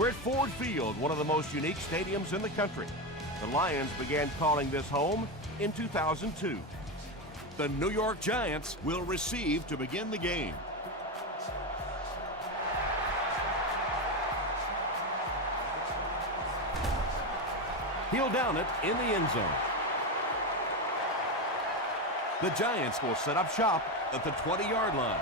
We're at Ford Field, one of the most unique stadiums in the country. The Lions began calling this home in 2002. The New York Giants will receive to begin the game. He'll down it in the end zone. The Giants will set up shop at the 20-yard line.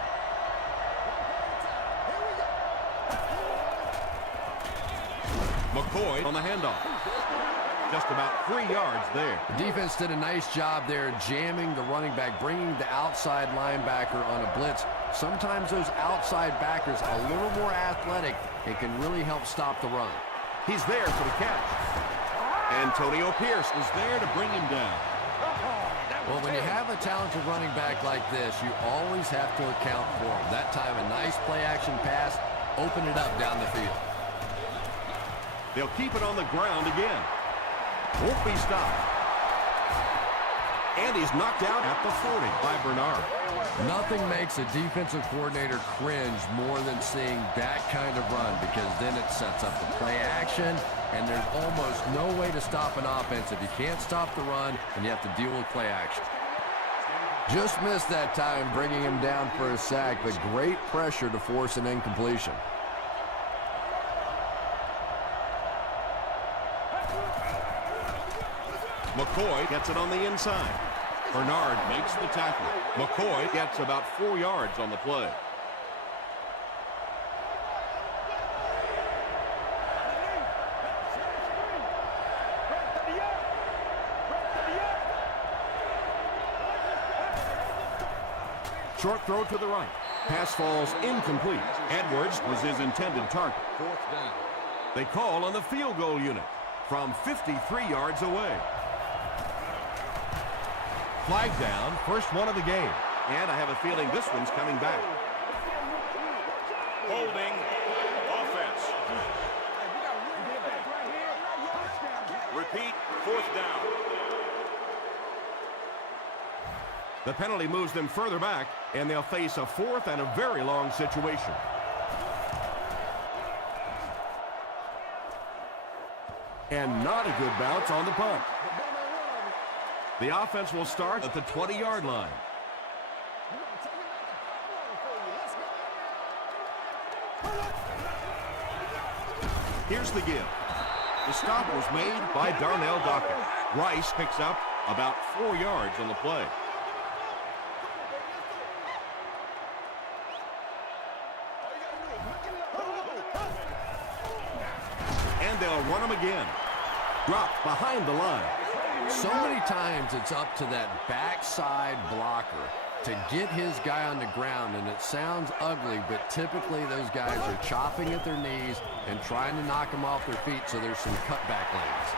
McCoy on the handoff. Just about 3 yards there. The defense did a nice job there jamming the running back, bringing the outside linebacker on a blitz. Sometimes those outside backers are a little more athletic and can really help stop the run. He's there for the catch. Antonio Pierce is there to bring him down. Well, when you have a talented running back like this, you always have to account for him. That time, a nice play-action pass, open it up down the field. They'll keep it on the ground again. Won't be stopped. And he's knocked out at the 40 by Bernard. Nothing makes a defensive coordinator cringe more than seeing that kind of run, because then it sets up the play action, and there's almost no way to stop an offense if you can't stop the run and you have to deal with play action. Just missed that time bringing him down for a sack, but great pressure to force an incompletion. McCoy gets it on the inside. Bernard makes the tackle. McCoy gets about 4 yards on the play. Short throw to the right. Pass falls incomplete. Edwards was his intended target. Fourth down. They call on the field goal unit from 53 yards away. Flag down, first one of the game. And I have a feeling this one's coming back. Holding offense. Repeat, fourth down. The penalty moves them further back, and they'll face a fourth and a very long situation. And not a good bounce on the punt. The offense will start at the 20-yard line. Here's the give. The stop was made by Darnell Dockett. Rice picks up about 4 yards on the play. And they'll run him again. Dropped behind the line. So many times it's up to that backside blocker to get his guy on the ground, and it sounds ugly, but typically those guys are chopping at their knees and trying to knock them off their feet, so there's some cutback lanes.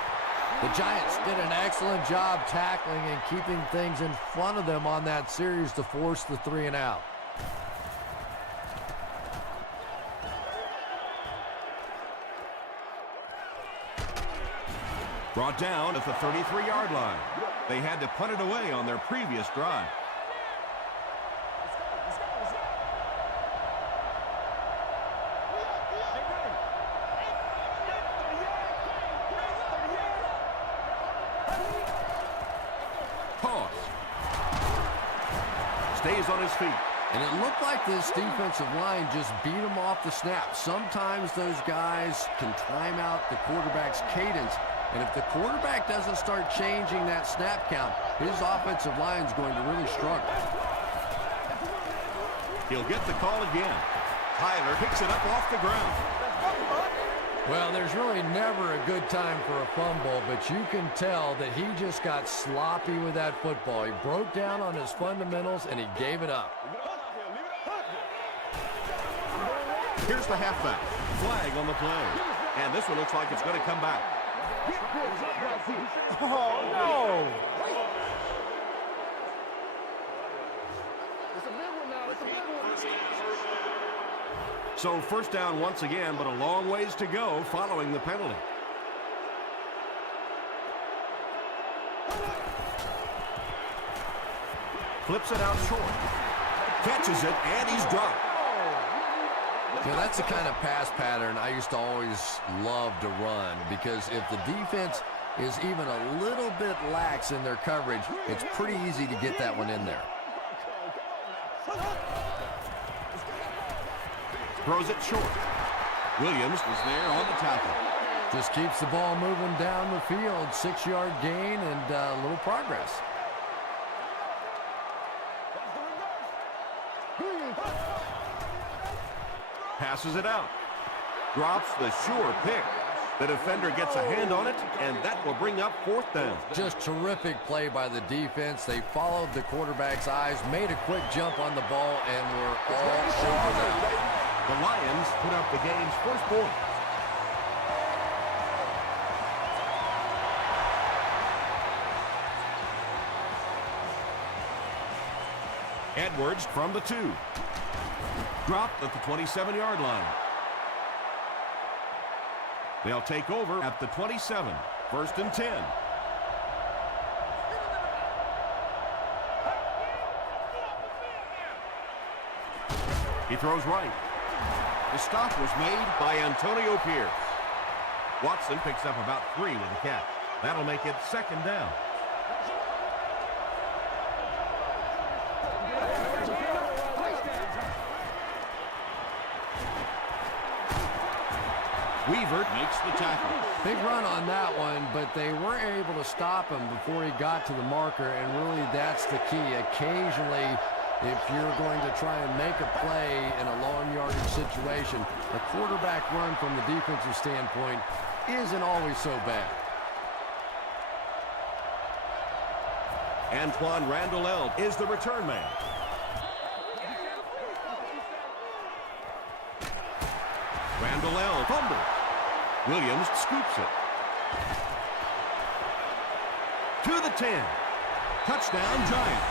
The Giants did an excellent job tackling and keeping things in front of them on that series to force the 3 and out. Brought down at the 33-yard line. They had to punt it away on their previous drive. Pause. Stays on his feet. And it looked like this defensive line just beat him off the snap. Sometimes those guys can time out the quarterback's cadence. And if the quarterback doesn't start changing that snap count, his offensive line is going to really struggle. He'll get the call again. Tyler picks it up off the ground. Well, there's really never a good time for a fumble, but you can tell that he just got sloppy with that football. He broke down on his fundamentals, and he gave it up. Here's the halfback. Flag on the play. And this one looks like it's going to come back. Oh, no! So first down once again, but a long ways to go following the penalty. Flips it out short. Catches it, and he's dropped. Yeah, that's the kind of pass pattern I used to always love to run, because if the defense is even a little bit lax in their coverage, it's pretty easy to get that one in there. Throws it short. Williams is there on the tackle. Just keeps the ball moving down the field. 6-yard gain and a little progress. Passes it out. Drops the sure pick. The defender gets a hand on it, and that will bring up 4th down. Just terrific play by the defense. They followed the quarterback's eyes, made a quick jump on the ball, and were all over that. The Lions put up the game's first point. Edwards from the 2. Dropped at the 27-yard line. They'll take over at the 27. 1st and 10. He throws right. The stop was made by Antonio Pierce. Watson picks up about 3 with the catch. That'll make it 2nd down. Weaver makes the tackle. Big run on that one, but they weren't able to stop him before he got to the marker, and really that's the key. Occasionally, if you're going to try and make a play in a long yardage situation, a quarterback run from the defensive standpoint isn't always so bad. Antoine Randall is the return man. Randall fumbles. Williams scoops it. To the 10. Touchdown, Giants.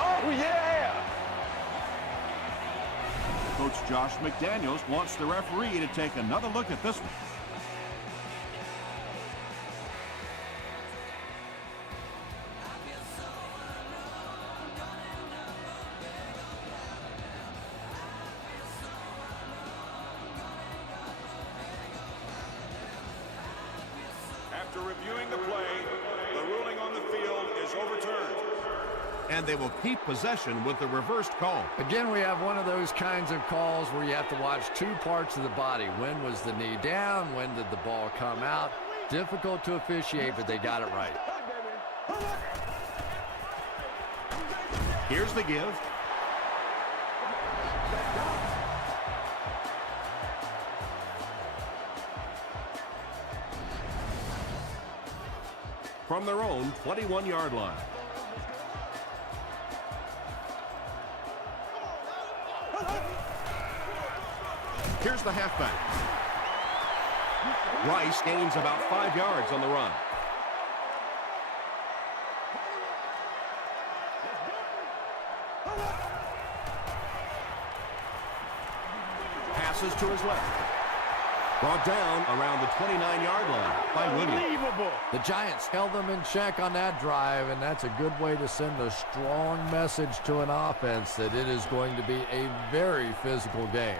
Oh, yeah! Coach Josh McDaniels wants the referee to take another look at this one. After reviewing the play, the ruling on the field is overturned. And they will keep possession with the reversed call. Again, we have one of those kinds of calls where you have to watch 2 parts of the body. When was the knee down? When did the ball come out? Difficult to officiate, but they got it right. Here's the give. From their own 21-yard line. Here's the halfback. Rice gains about 5 yards on the run. Passes to his left. Brought down around the 29-yard line by Williams. The Giants held them in check on that drive, and that's a good way to send a strong message to an offense that it is going to be a very physical game.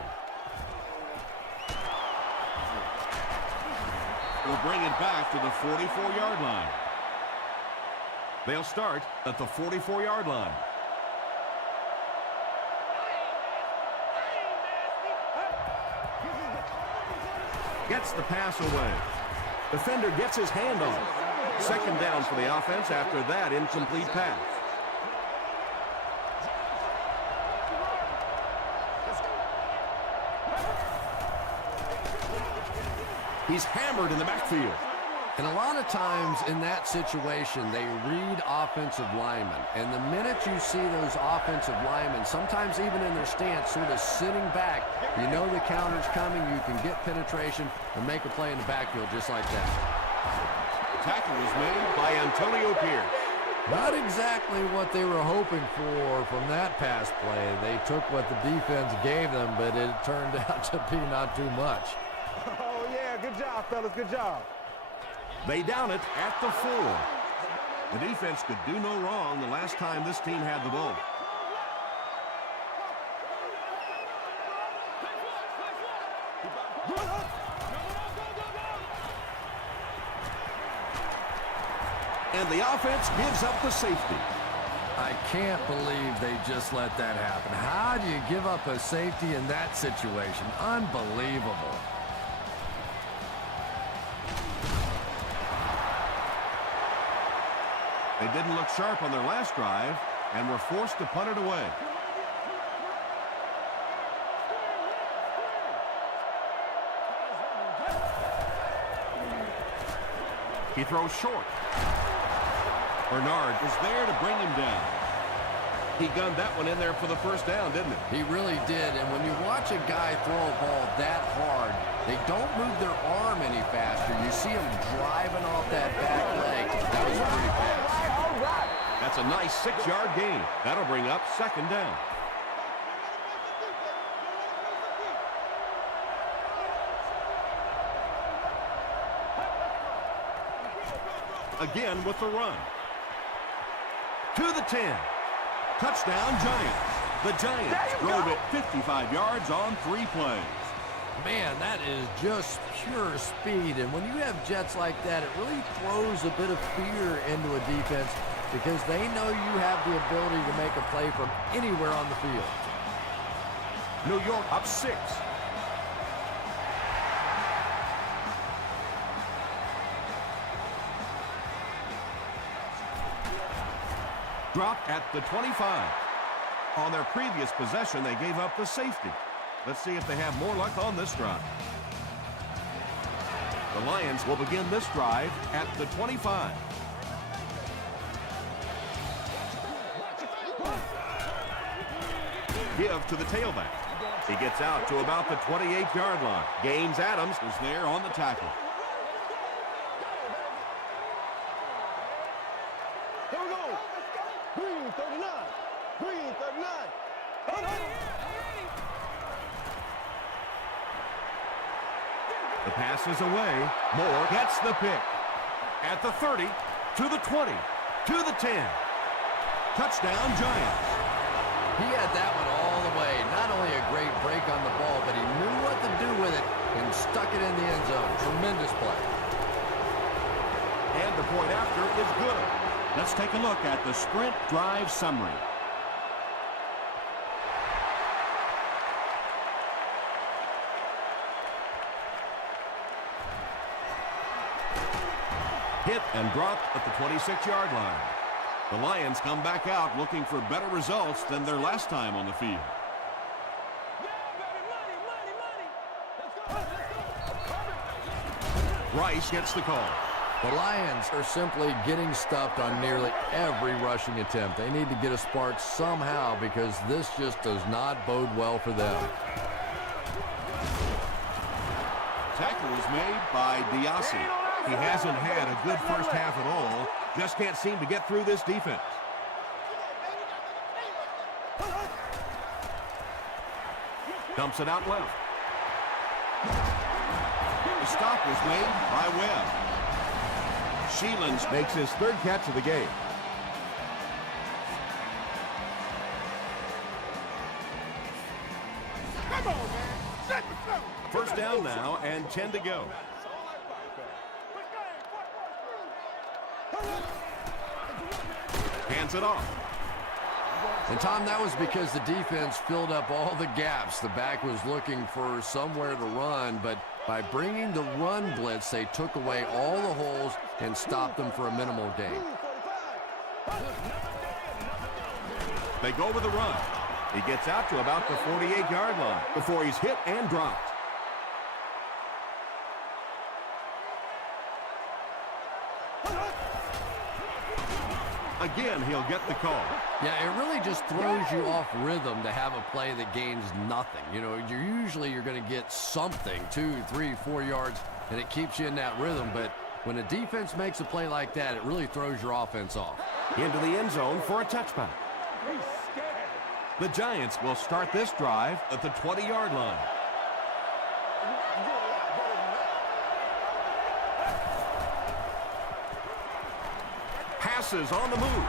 Will bring it back to the 44-yard line. They'll start at the 44-yard line. Gets the pass away. Defender gets his hand on it. 2nd down for the offense after that incomplete pass. He's hammered in the backfield. And a lot of times in that situation, they read offensive linemen. And the minute you see those offensive linemen, sometimes even in their stance, sort of sitting back, you know the counter's coming, you can get penetration and make a play in the backfield just like that. Tackle was made by Antonio Pierce. Not exactly what they were hoping for from that pass play. They took what the defense gave them, but it turned out to be not too much. Oh, yeah, good job, fellas, good job. They down it at the 4. The defense could do no wrong the last time this team had the ball. And the offense gives up the safety. I can't believe they just let that happen. How do you give up a safety in that situation? Unbelievable. They didn't look sharp on their last drive and were forced to punt it away. He throws short. Bernard is there to bring him down. He gunned that one in there for the first down, didn't he? He really did, and when you watch a guy throw a ball that hard, they don't move their arm any faster. You see him driving off that back leg. That was pretty fast. That's a nice 6-yard gain. That'll bring up second down. Again with the run. To the 10. Touchdown, Giants. The Giants drove it 55 yards on 3 plays. Man, that is just pure speed, and when you have jets like that, it really throws a bit of fear into a defense because they know you have the ability to make a play from anywhere on the field. New York up 6. Dropped at the 25. On their previous possession, they gave up the safety. Let's see if they have more luck on this drive. The Lions will begin this drive at the 25. Give to the tailback. He gets out to about the 28-yard line. Gaines Adams is there on the tackle. Here we go. Green 39. Green 39. The pass is away. Moore gets the pick. At the 30, to the 20, to the 10. Touchdown, Giants. He had that one all the way. Not only a great break on the ball, but he knew what to do with it and stuck it in the end zone. Tremendous play. And the point after is good. Let's take a look at the sprint drive summary. Hit and dropped at the 26-yard line. The Lions come back out looking for better results than their last time on the field. Rice gets the call. The Lions are simply getting stuffed on nearly every rushing attempt. They need to get a spark somehow because this just does not bode well for them. Tackle was made by Diassi. He hasn't had a good first half at all. Just can't seem to get through this defense. Dumps it out left. The stop was made by Webb. Sheelan makes his 3rd catch of the game. Come on, man. First down now and 10 to go. Hands it off. And, Tom, that was because the defense filled up all the gaps. The back was looking for somewhere to run, but by bringing the run blitz, they took away all the holes and stopped them for a minimal gain. They go with the run. He gets out to about the 48-yard line before he's hit and dropped. Again, he'll get the call. Yeah, it really just throws you off rhythm to have a play that gains nothing. You know, you're going to get something, 2, 3, 4 yards, and it keeps you in that rhythm. But when a defense makes a play like that, it really throws your offense off. Into the end zone for a touchback. The Giants will start this drive at the 20-yard line. Passes on the move.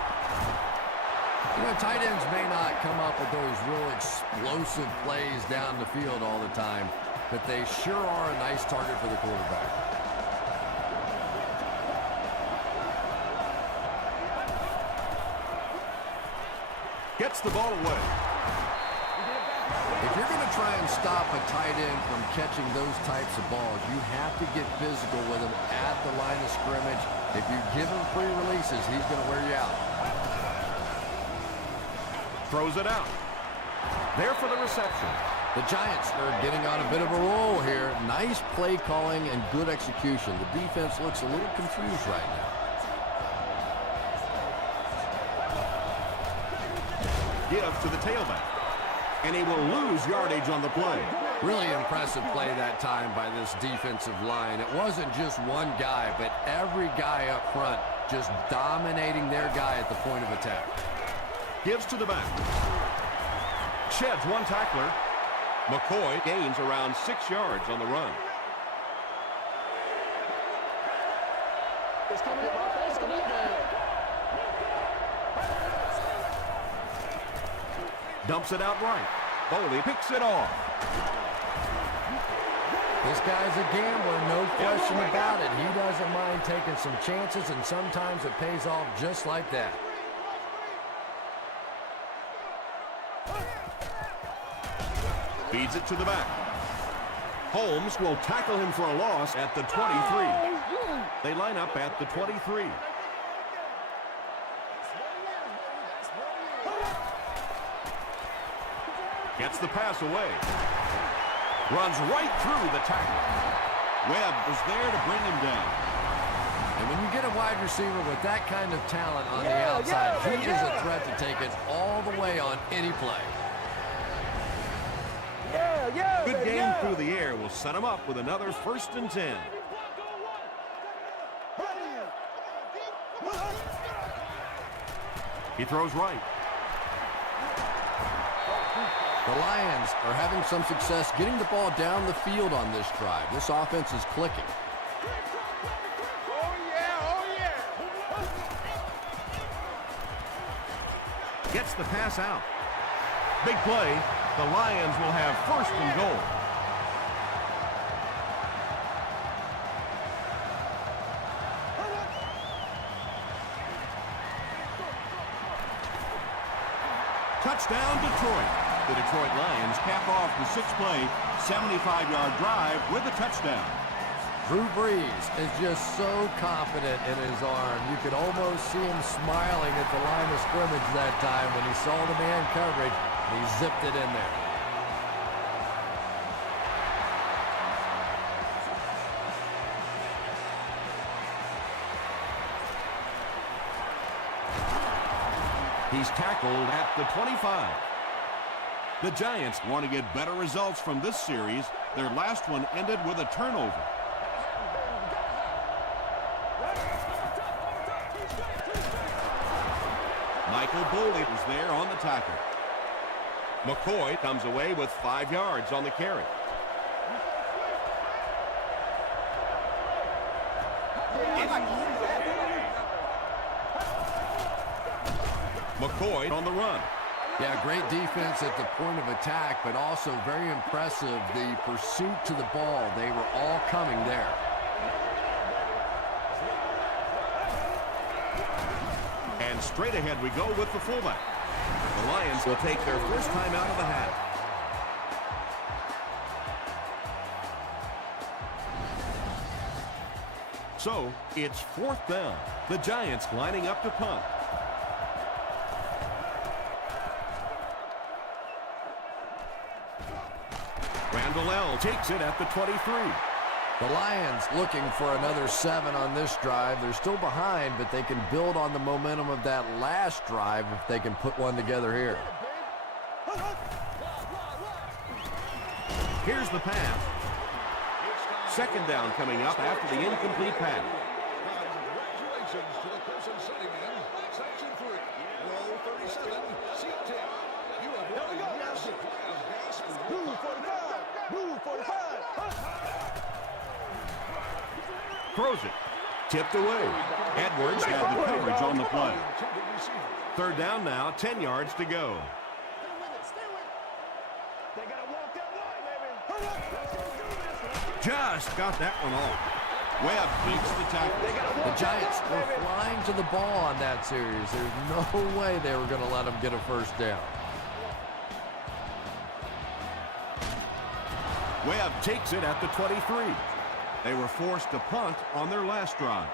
You know, tight ends may not come up with those real explosive plays down the field all the time, but they sure are a nice target for the quarterback. Gets the ball away. If you're going to try and stop a tight end from catching those types of balls, you have to get physical with him at the line of scrimmage. If you give him free releases, he's going to wear you out. Throws it out. There for the reception. The Giants are getting on a bit of a roll here. Nice play calling and good execution. The defense looks a little confused right now. Give to the tailback. And he will lose yardage on the play. Really impressive play that time by this defensive line. It wasn't just one guy, but every guy up front just dominating their guy at the point of attack. Gives to the back. Sheds one tackler. McCoy gains around 6 yards on the run. It's coming up my face. Come on, man. Dumps it out right. Foley picks it off. This guy's a gambler, no question about it. He doesn't mind taking some chances, and sometimes it pays off just like that. Feeds it to the back. Holmes will tackle him for a loss at the 23. They line up at the 23. Gets the pass away. Runs right through the tackle. Webb was there to bring him down. And when you get a wide receiver with that kind of talent on the outside, he is a threat to take it all the way on any play. Good game through the air will set him up with another 1st and 10. He throws right. The Lions are having some success getting the ball down the field on this drive. This offense is clicking. Gets the pass out. Big play. The Lions will have 1st and goal. Touchdown, Detroit. The Detroit Lions cap off the 6-play, 75-yard drive with a touchdown. Drew Brees is just so confident in his arm. You could almost see him smiling at the line of scrimmage that time when he saw the man coverage, and he zipped it in there. He's tackled at the 25. The Giants want to get better results from this series. Their last one ended with a turnover. Michael Boley was there on the tackle. McCoy comes away with 5 yards on the carry. McCoy on the run. Yeah, great defense at the point of attack, but also very impressive, the pursuit to the ball. They were all coming there. And straight ahead we go with the fullback. The Lions will take their first time out of the half. So, it's 4th down. The Giants lining up to punt. Randall L. takes it at the 23. The Lions looking for another 7 on this drive. They're still behind, but they can build on the momentum of that last drive if they can put one together here. Here's the pass. 2nd down coming up after the incomplete pass. Congratulations to the person sitting in section 3, row 37, seat 10. You have won a massive prize gas for Blue 45. Blue 45. Throws it. Tipped away. Edwards had the coverage on the play. 3rd down now, 10 yards to go. They gotta walk that line, baby. Just got that one off. Webb makes the tackle. The Giants were flying to the ball on that series. There's no way they were going to let them get a first down. Webb takes it at the 23. They were forced to punt on their last drive.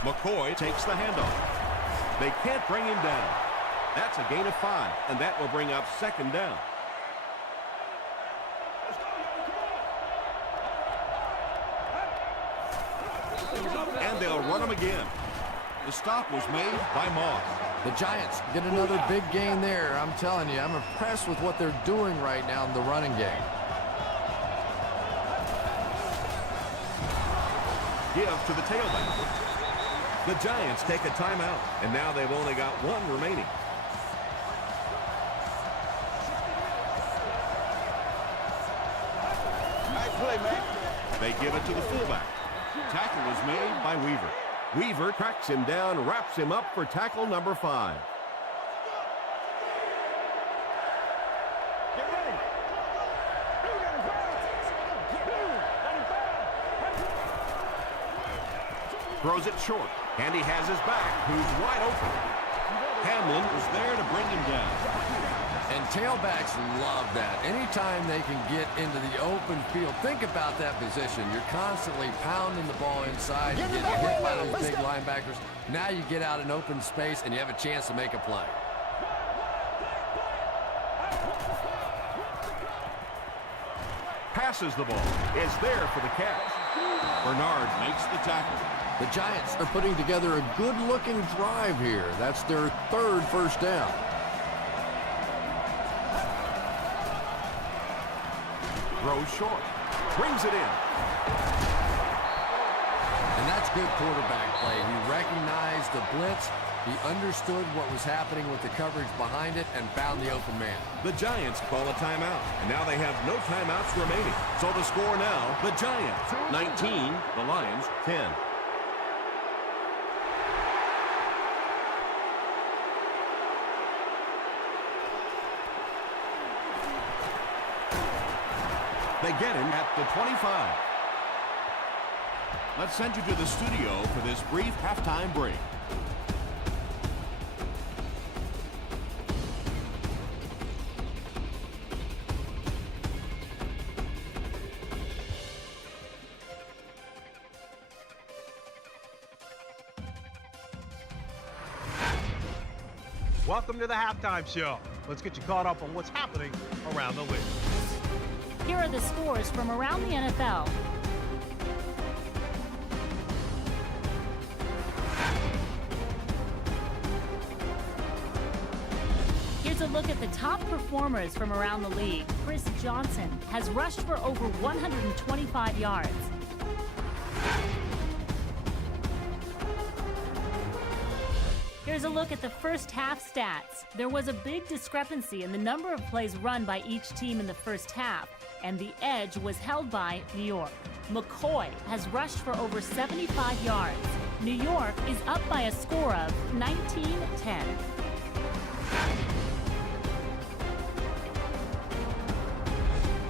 McCoy takes the handoff. They can't bring him down. That's a gain of 5, and that will bring up second down. And they'll run him again. The stop was made by Moss. The Giants get another big gain there. I'm telling you, I'm impressed with what they're doing right now in the running game. Give to the tailback. The Giants take a timeout, and now they've only got one remaining. Nice play, man. They give it to the fullback. Tackle is made by Weaver. Weaver tracks him down, wraps him up for tackle number 5. Get ready. Throws it short, and he has his back, who's wide open. Hamlin was there to bring him down. And tailbacks love that. Anytime they can get into the open field, think about that position. You're constantly pounding the ball inside. You get hit by those big linebackers. Now you get out in open space, and you have a chance to make a play. Passes the ball. Is there for the catch. Bernard makes the tackle. The Giants are putting together a good-looking drive here. That's their 3rd first down. Throws short. Brings it in. And that's good quarterback play. He recognized the blitz. He understood what was happening with the coverage behind it and found the open man. The Giants call a timeout, and now they have no timeouts remaining. So the score now, the Giants 19, the Lions 10. They get him at the 25. Let's send you to the studio for this brief halftime break. Welcome to the halftime show. Let's get you caught up on what's happening around the league. Here are the scores from around the NFL. Here's a look at the top performers from around the league. Chris Johnson has rushed for over 125 yards. Here's a look at the first half stats. There was a big discrepancy in the number of plays run by each team in the first half, and the edge was held by New York. McCoy has rushed for over 75 yards. New York is up by a score of 19-10.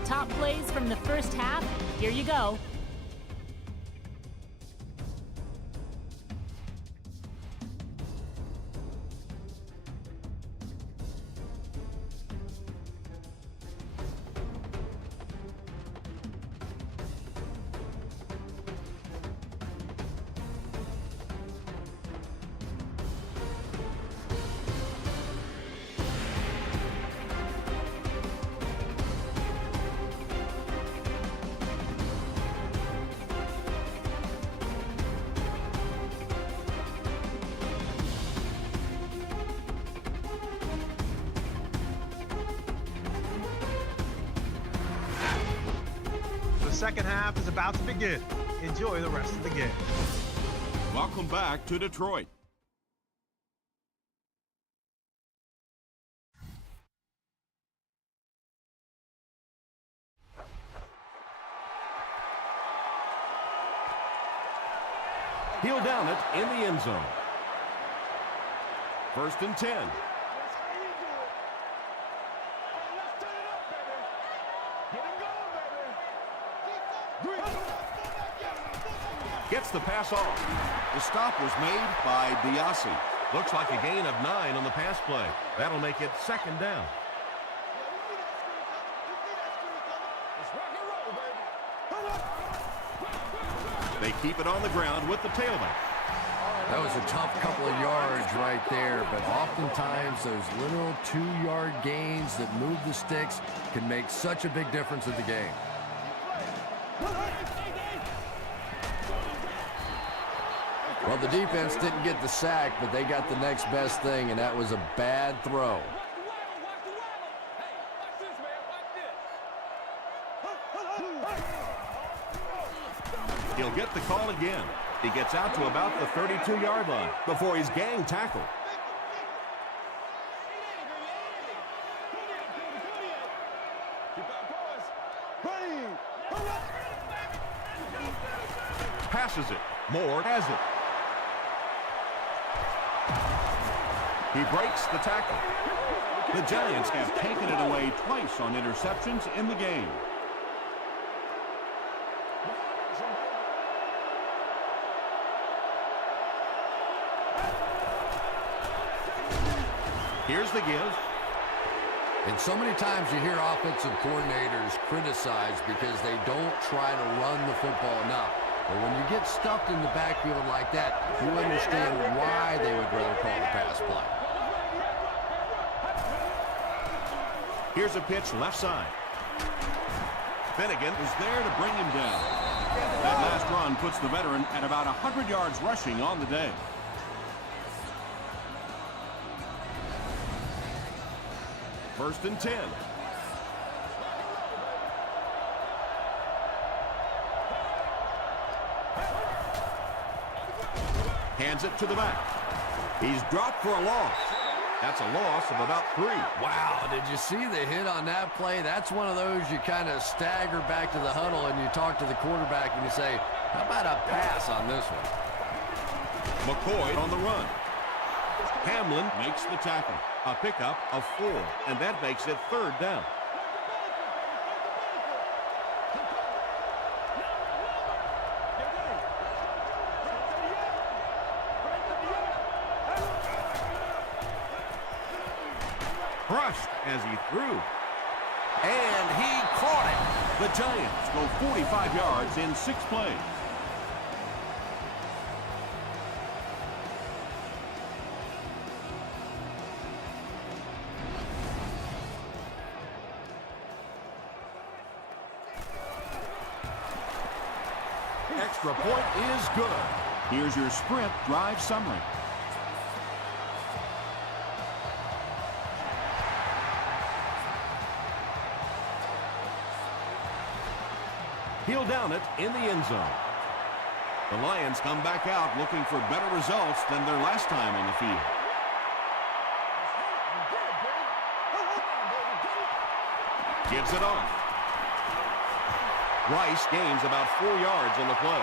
Top plays from the first half, here you go. The second half is about to begin. Enjoy the rest of the game. Welcome back to Detroit. He'll down it in the end zone. First and 10. That's how you do it. Let's turn it up, baby. Get him going, baby. Gets the pass off. The stop was made by Biasi. Looks like a gain of 9 on the pass play. That'll make it second down. They keep it on the ground with the tailback. That was a tough couple of yards right there, but oftentimes those little 2-yard gains that move the sticks can make such a big difference in the game. Well, the defense didn't get the sack, but they got the next best thing, and that was a bad throw. He'll get the call again. He gets out to about the 32-yard line before he's gang tackled. Passes it. Moore has it. He breaks the tackle. The Giants have taken it away twice on interceptions in the game. Here's the give. And so many times you hear offensive coordinators criticized because they don't try to run the football enough. But when you get stuffed in the backfield like that, you understand why they would rather call the pass play. Here's a pitch left side. Finnegan is there to bring him down. That last run puts the veteran at about 100 yards rushing on the day. First and 10. Hands it to the back. He's dropped for a loss. That's a loss of about 3. Wow, did you see the hit on that play? That's one of those you kind of stagger back to the huddle and you talk to the quarterback and you say, how about a pass on this one? McCoy on the run. Hamlin makes the tackle. A pickup of 4, and that makes it third down. Crushed as he threw. And he caught it. The Giants go 45 yards in 6 plays. Extra point is good. Here's your sprint drive summary. He'll down it in the end zone. The Lions come back out looking for better results than their last time on the field. Gives it off. Rice gains about 4 yards on the play.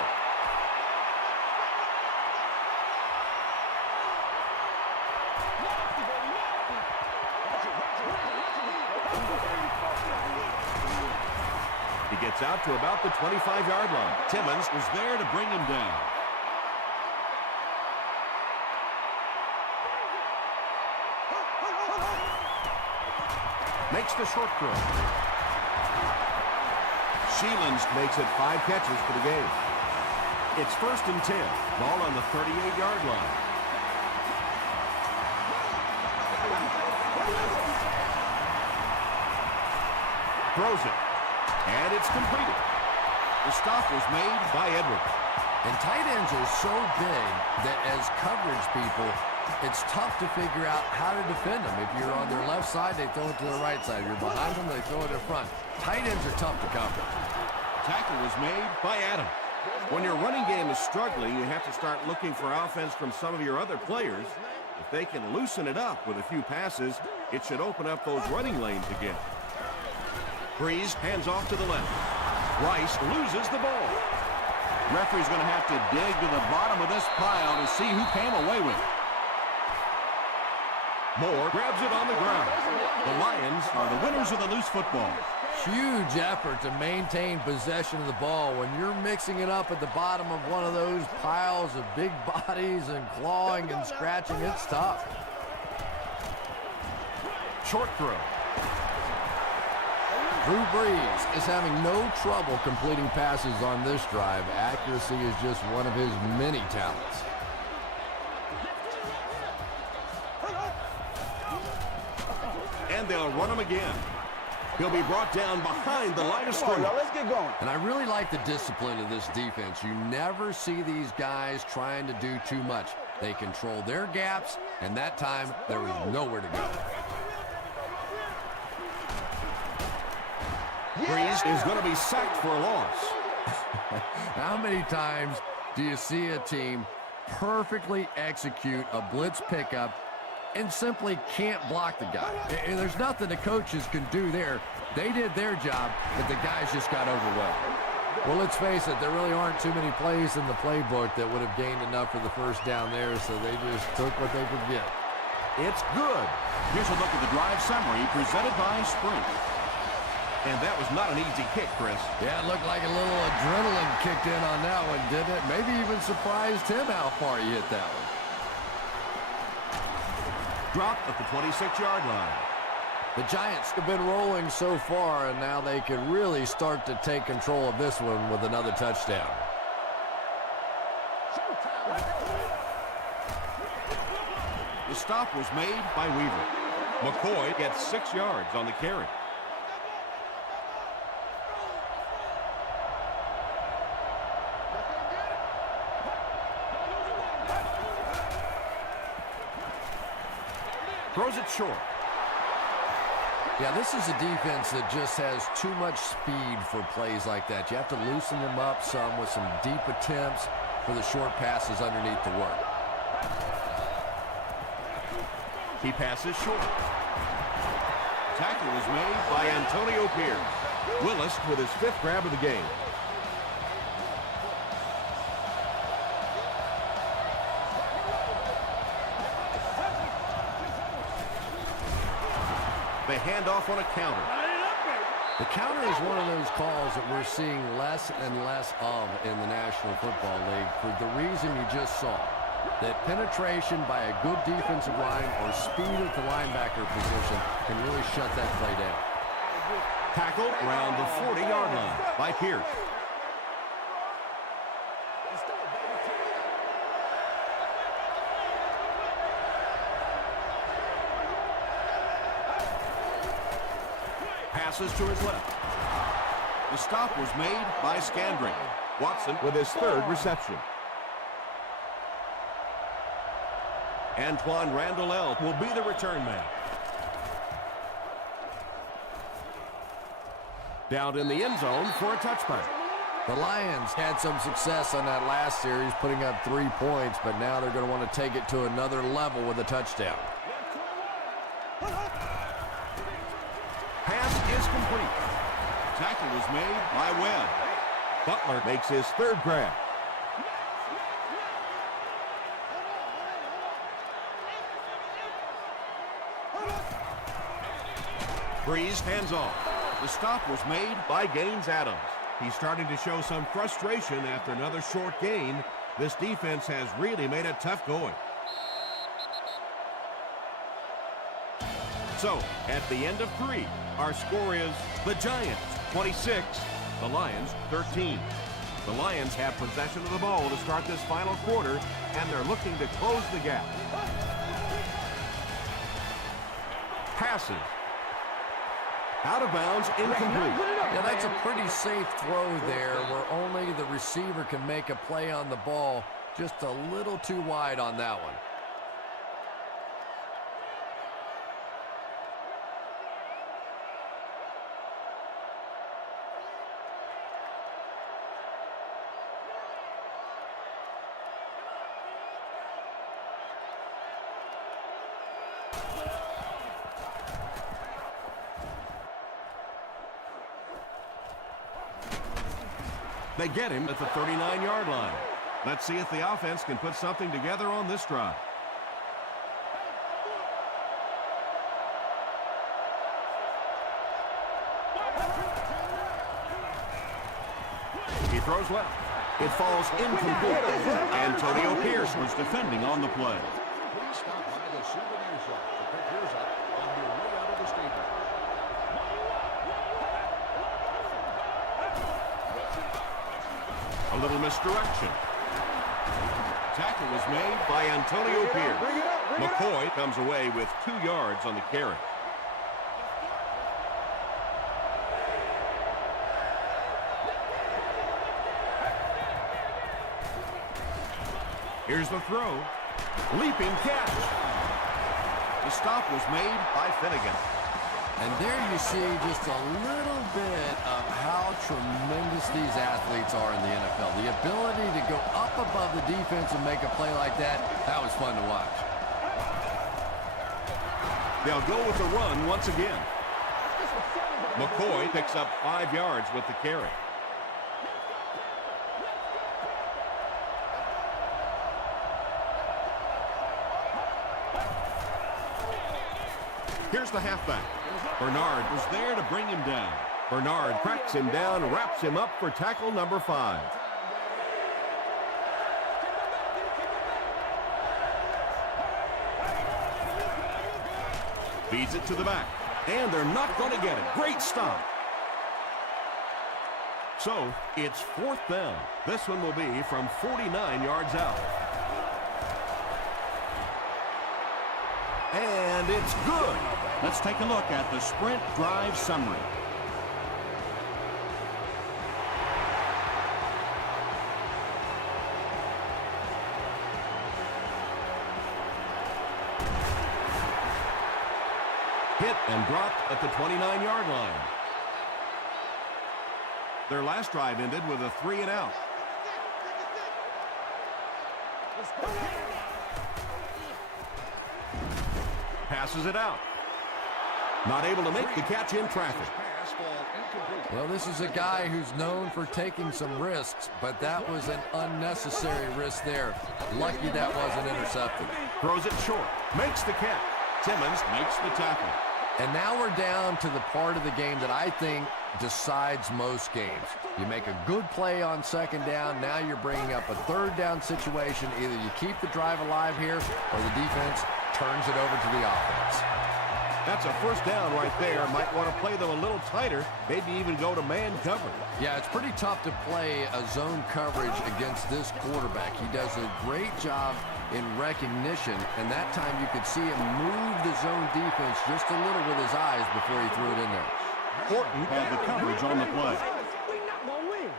He gets out to about the 25-yard line. Timmons was there to bring him down. Makes the short throw. Sheelands makes it 5 catches for the game. It's first and 10. Ball on the 38-yard line. Throws it. And it's completed. The stop was made by Edwards. And tight ends are so big that as coverage people, it's tough to figure out how to defend them. If you're on their left side, they throw it to the right side. If you're behind them, they throw it in front. Tight ends are tough to cover. Tackle was made by Adam. When your running game is struggling, you have to start looking for offense from some of your other players. If they can loosen it up with a few passes, it should open up those running lanes again. Breeze hands off to the left. Rice loses the ball. Referee's going to have to dig to the bottom of this pile to see who came away with it. Moore grabs it on the ground. The Lions are the winners of the loose football. Huge effort to maintain possession of the ball. When you're mixing it up at the bottom of one of those piles of big bodies and clawing and scratching, it's tough. Short throw. Drew Brees is having no trouble completing passes on this drive. Accuracy is just one of his many talents. And they'll run him again. He'll be brought down behind the line of scrimmage. Let's get going. And I really like the discipline of this defense. You never see these guys trying to do too much. They control their gaps, and that time there was nowhere to go. Brees is going to be sacked for a loss. How many times do you see a team perfectly execute a blitz pickup and simply can't block the guy? And there's nothing the coaches can do there. They did their job, but the guys just got overwhelmed. Well, let's face it, there really aren't too many plays in the playbook that would have gained enough for the first down there, so they just took what they could get. It's good. Here's a look at the drive summary presented by Sprint. And that was not an easy kick, Chris. Yeah, it looked like a little adrenaline kicked in on that one, didn't it? Maybe even surprised him how far he hit that one. Dropped at the 26-yard line. The Giants have been rolling so far, and now they can really start to take control of this one with another touchdown. The stop was made by Weaver. McCoy gets 6 yards on the carry. Throws it short. Yeah, this is a defense that just has too much speed for plays like that. You have to loosen them up some with some deep attempts for the short passes underneath the work. He passes short. Tackle was made by Antonio Pierce. Willis with his 5th grab of the game. They hand off on a counter. The counter is one of those calls that we're seeing less and less of in the National Football League for the reason you just saw. That penetration by a good defensive line or speed at the linebacker position can really shut that play down. Tackled around the 40-yard line by Pierce. Passes to his left. The stop was made by Scandrick. Watson with his 3rd reception. Antoine Randall will be the return man. Down in the end zone for a touchback. The Lions had some success on that last series, putting up 3 points, but now they're going to want to take it to another level with a touchdown. Pass is complete. Tackle was made by Webb. Butler makes his 3rd grab. Brees hands off. The stop was made by Gaines Adams. He's starting to show some frustration after another short gain. This defense has really made it tough going. So, at the end of 3, our score is the Giants 26, the Lions 13. The Lions have possession of the ball to start this final quarter, and they're looking to close the gap. Passes. Out of bounds, incomplete. Yeah, that's a pretty safe throw there where only the receiver can make a play on the ball. Just a little too wide on that one. They get him at the 39-yard line. Let's see if the offense can put something together on this drive. He throws left. It falls incomplete. Antonio Pierce was defending on the play. Please stop by the souvenir shop to pick yours up on your way out of the stadium. A little misdirection. Tackle was made by Antonio Pierce. McCoy comes away with 2 yards on the carry. Here's the throw. Leaping catch. The stop was made by Finnegan. And there you see just a little bit of how tremendous these athletes are in the NFL. The ability to go up above the defense and make a play like that, that was fun to watch. They'll go with the run once again. McCoy picks up 5 yards with the carry. Here's the halfback. Bernard was there to bring him down. Bernard cracks him down, wraps him up for tackle number 5. Feeds it to the back. And they're not going to get it. Great stop. So, it's 4th down. This one will be from 49 yards out. And it's good. Let's take a look at the sprint drive summary. Hit and dropped at the 29-yard line. Their last drive ended with a 3-and-out. Passes it out. Not able to make the catch in traffic. Well, this is a guy who's known for taking some risks, but that was an unnecessary risk there. Lucky that wasn't intercepted. Throws it short. Makes the catch. Timmons makes the tackle. And now we're down to the part of the game that I think decides most games. You make a good play on 2nd down. Now you're bringing up a 3rd down situation. Either you keep the drive alive here or the defense turns it over to the offense. That's a 1st down right there. Might want to play them a little tighter. Maybe even go to man coverage. Yeah, it's pretty tough to play a zone coverage against this quarterback. He does a great job in recognition, and that time you could see him move the zone defense just a little with his eyes before he threw it in there. Horton had the coverage on the play. We're not going to win.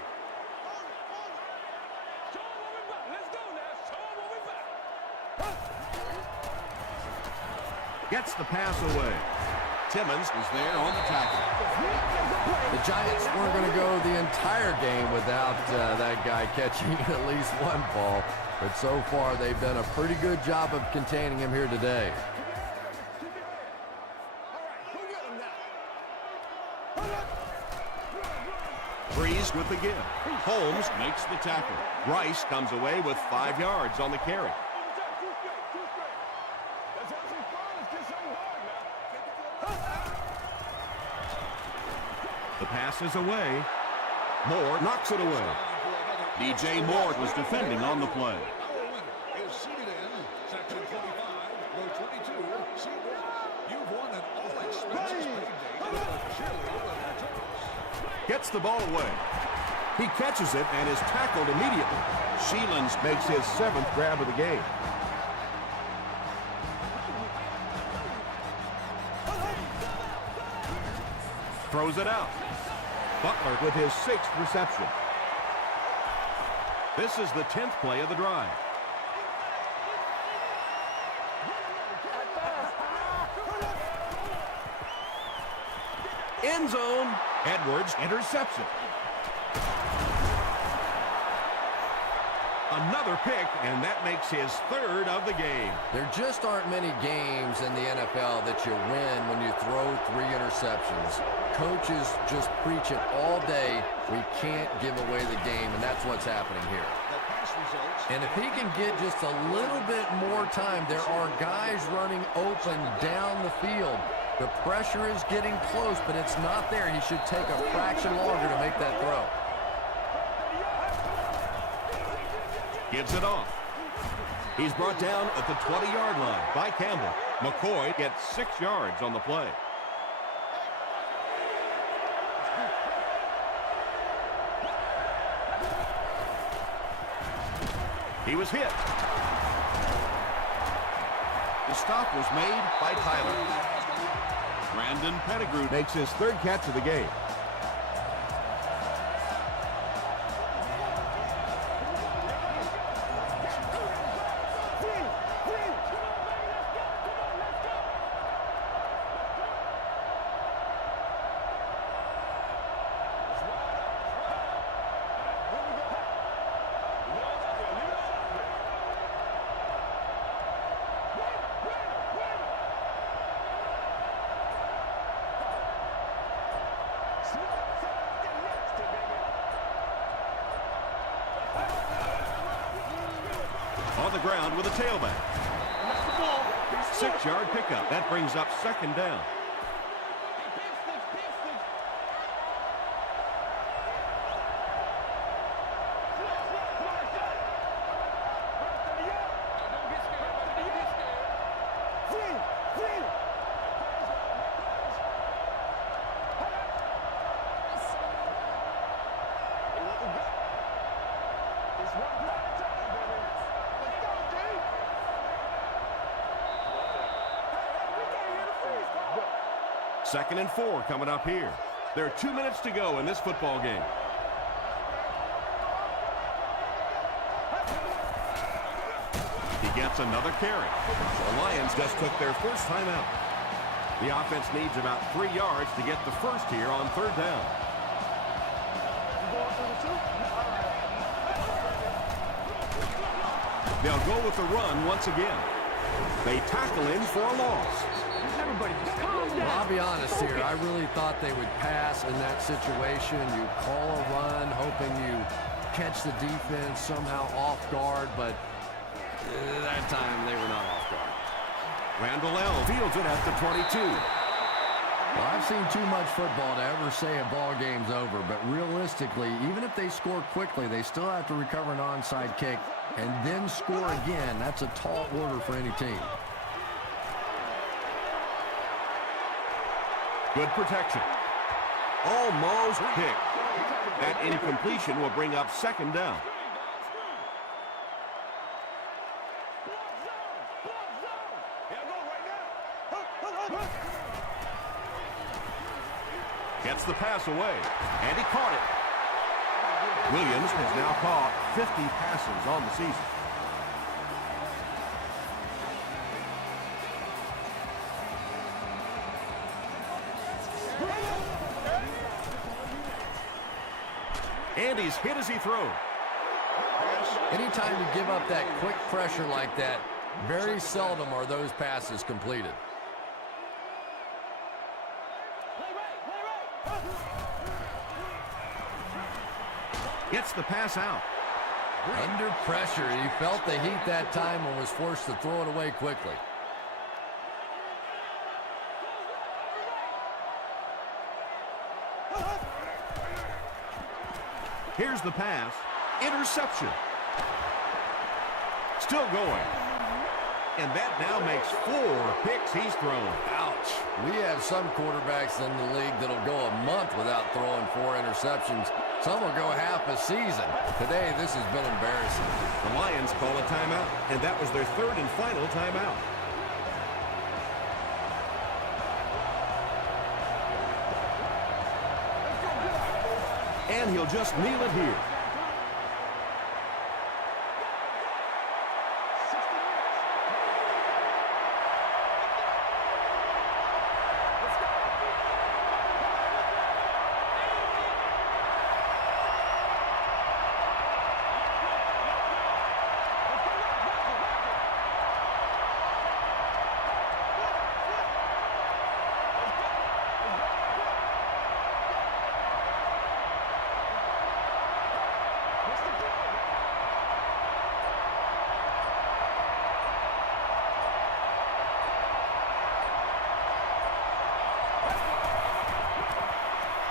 Gets the pass away. Timmons is there on the tackle. The Giants weren't going to go the entire game without that guy catching at least one ball. But so far, they've done a pretty good job of containing him here today. Breeze with the give. Holmes makes the tackle. Rice comes away with 5 yards on the carry. The pass is away. Moore knocks it away. DJ Moore was defending on the play. Our winner is seated in section 25, row 22, seat 1. You've won an all-expenses paid day with a cheerleader at your choice. Gets the ball away. He catches it and is tackled immediately. Sheelans makes his 7th grab of the game. Throws it out. Butler with his 6th reception. This is the 10th play of the drive. End zone. Edwards intercepts it. Another pick, and that makes his 3rd of the game. There just aren't many games in the NFL that you win when you throw 3 interceptions. Coaches just preach it all day. We can't give away the game, and that's what's happening here. And if he can get just a little bit more time, there are guys running open down the field. The pressure is getting close, but it's not there. He should take a fraction longer to make that throw. Gives it off. He's brought down at the 20-yard line by Campbell. McCoy gets 6 yards on the play. He was hit. The stop was made by Tyler. Brandon Pettigrew makes his 3rd catch of the game. On the ground with a tailback. 6-yard pickup. That brings up 2nd down. Second and 4 coming up here. There are 2 minutes to go in this football game. He gets another carry. The Lions just took their first time out. The offense needs about 3 yards to get the first here on 3rd down. They'll go with the run once again. They tackle him for a loss. Well, I'll be honest here. I really thought they would pass in that situation. You call a run, hoping you catch the defense somehow off guard, but that time they were not off guard. Randall L. fields it at the 22. Well, I've seen too much football to ever say a ball game's over, but realistically, even if they score quickly, they still have to recover an onside kick and then score again. That's a tall order for any team. Good protection. Almost picked. That incompletion will bring up 2nd down. Gets the pass away, and he caught it. Williams has now caught 50 passes on the season. And he's hit as he throws. Anytime you give up that quick pressure like that, very seldom are those passes completed. Gets the pass out. Under pressure, he felt the heat that time and was forced to throw it away quickly. Here's the pass. Interception. Still going. And that now makes 4 picks he's thrown. Ouch. We have some quarterbacks in the league that'll go a month without throwing 4 interceptions. Some will go half a season. Today, this has been embarrassing. The Lions call a timeout, and that was their 3rd and final timeout. And he'll just kneel it here.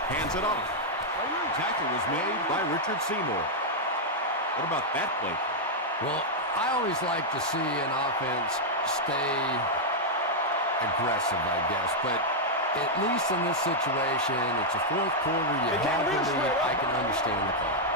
Hands it off. Tackle was made by Richard Seymour. What about that play? Well, I always like to see an offense stay aggressive, I guess. But at least in this situation, it's a fourth quarter. You have the lead. I can understand the call.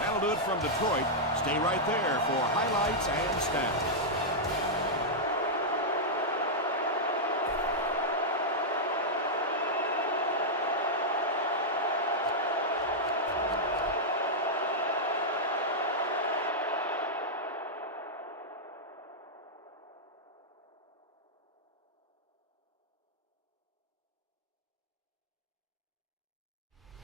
That'll do it from Detroit. Stay right there for highlights and stats.